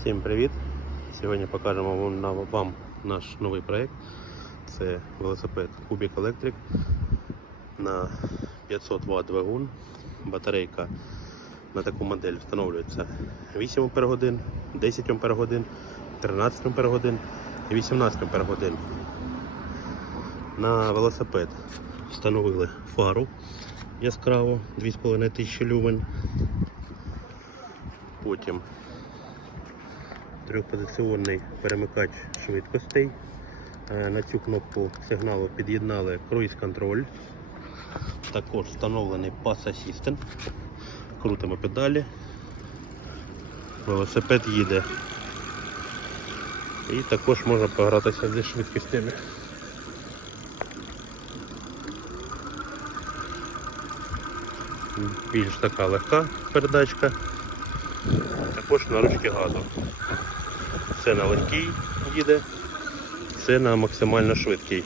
Всім привіт! Сьогодні покажемо вам, наш новий проект. Це велосипед Kubik Electric на 500 Вт двигун. Батарейка на таку модель встановлюється 8 Ах, 10 Ах, 13 Ах і 18 Ах. На велосипед встановили фару яскраву 2500 люмен. Потім трьохпозиційний перемикач швидкостей. Е, На цю кнопку сигналу під'єднали круїз-контроль. Також встановлений Pass Assistant. Крутимо педалі. Велосипед їде. І також можна погратися зі швидкостями. Більш така легка передачка. Також на ручки газу. Це на легкий їде, це на максимально швидкий.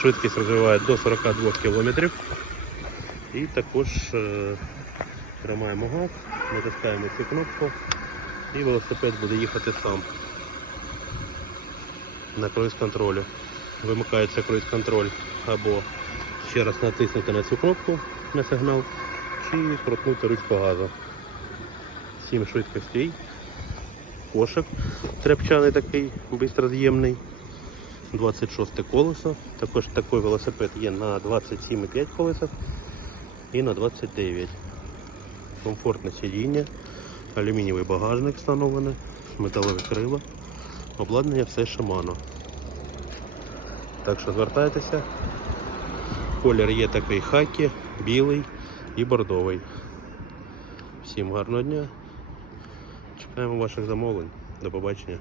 Швидкість розвиває до 42 км. І також е, тримаємо газ, натискаємо цю кнопку і велосипед буде їхати сам на круїз-контролю. Вимикається круїз-контроль або ще раз натиснути на цю кнопку на сигнал, чи крутнути ручку газу. 7 швидкостей. Кошик тряпчаний такий, бистроз'ємний. 26 колесо. Також такий велосипед є на 27,5 колесах і на 29. Комфортне сидіння, алюмінієвий багажник встановлений, металеве крило. Обладнання все Shimano. Так що звертайтеся. Колір є такий хакі, білий і бордовий. Всім гарного дня. Чекаємо ваших замовлень. До побачення.